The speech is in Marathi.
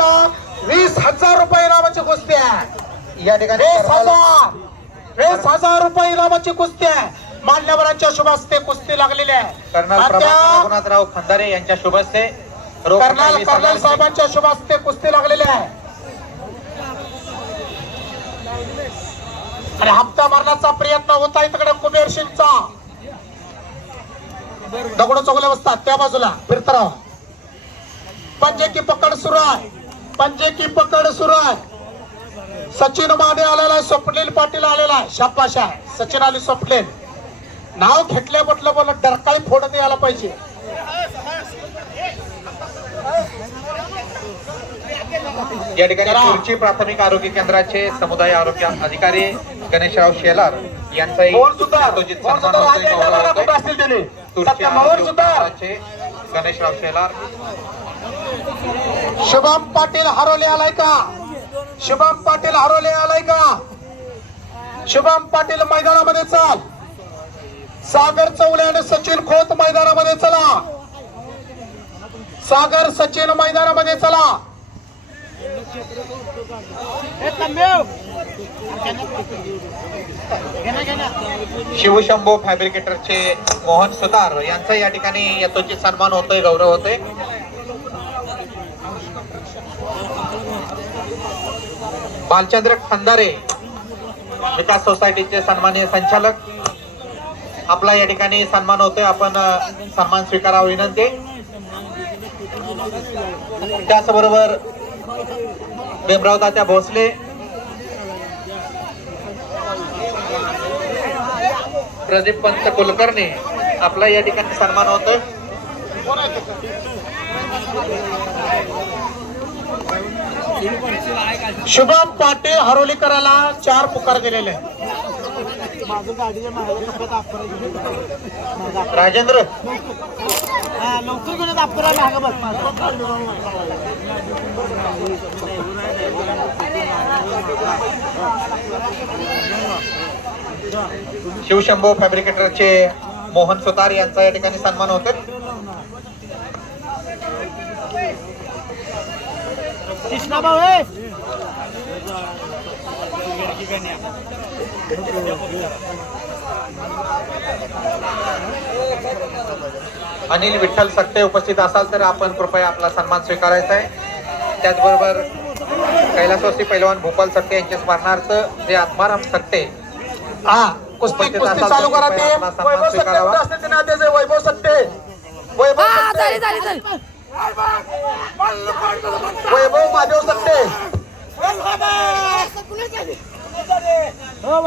का 20,000 रुपये इनामाची कुस्ती आहे या ठिकाणी 20,000 रुपये इनामाची कुस्ती आहे. मान्यवरांच्या शुभ हस्ते कुस्ती लागलेली आहे. कर्नल रघुनाथराव खंदारे यांच्या शुभ हस्ते कर्नल साहेबांच्या शुभ हस्ते कुस्ती लागलेली आहे. आणि हप्ता मारण्याचा प्रयत्न होता तिकडे कुबेर सिंगचा. दगड चौगले बसतात त्या बाजूला फिरत राहा. पंजे की पकड सुरू आहे. पंजे की पकड सुरू आहे. सचिन माने आलेला आहे. स्वप्नील पाटील आलेला आहे. शाबाश आहे. सचिन आली स्वप्नील नाव घेतले म्हटलं बोल डरकाळी फोडत यायला पाहिजे. या ठिकाणी तुर्ची प्राथमिक आरोग्य केंद्राचे समुदाय आरोग्य अधिकारी गणेशराव शेलार यांचाही गणेशराव शेलार. शुभम पाटील हरवले आलाय का? शुभम पाटील हरवले आलाय का? शुभम पाटील मैदानामध्ये चाल. सागर चौले आणि सचिन खोत मैदानामध्ये चला. सागर सचिन मैदानामध्ये चला. शिवशंभो फॅब्रिकेटरचे मोहन सुतार यांचा या ठिकाणी यथोचित सन्मान होतोय, गौरव होतोय. बालचंद्र खंदारे विकास सोसायटीचे सन्माननीय संचालक आपला या ठिकाणी सन्मान होतोय. आपण सन्मान स्वीकारावा विनंती. त्याचबरोबर भीमराव तात्या भोसले प्रदीप पंत कुलकर्णी आपला या ठिकाणी सन्मान होतोय. शुभम पाटील हरोलीकराला 4 पुकार दिलेले. राजेंद्र शिवशंभो फॅब्रिकेटरचे मोहन सुतार यांचा या ठिकाणी सन्मान होतोय. अनिल विठ्ठल सक्ते उपस्थित असाल तर आपण कृपया आपला सन्मान स्वीकारायचा आहे. त्याचबरोबर कैलासवासी पैलवान भूपाल सक्ते यांच्या स्मरणार्थ जे आत्माराम सक्ते कुस्ती चालू करा. ते वैभव सक्ते असते नात्याचे वैभव सक्ते. वैभव महादेव सक्ते. हो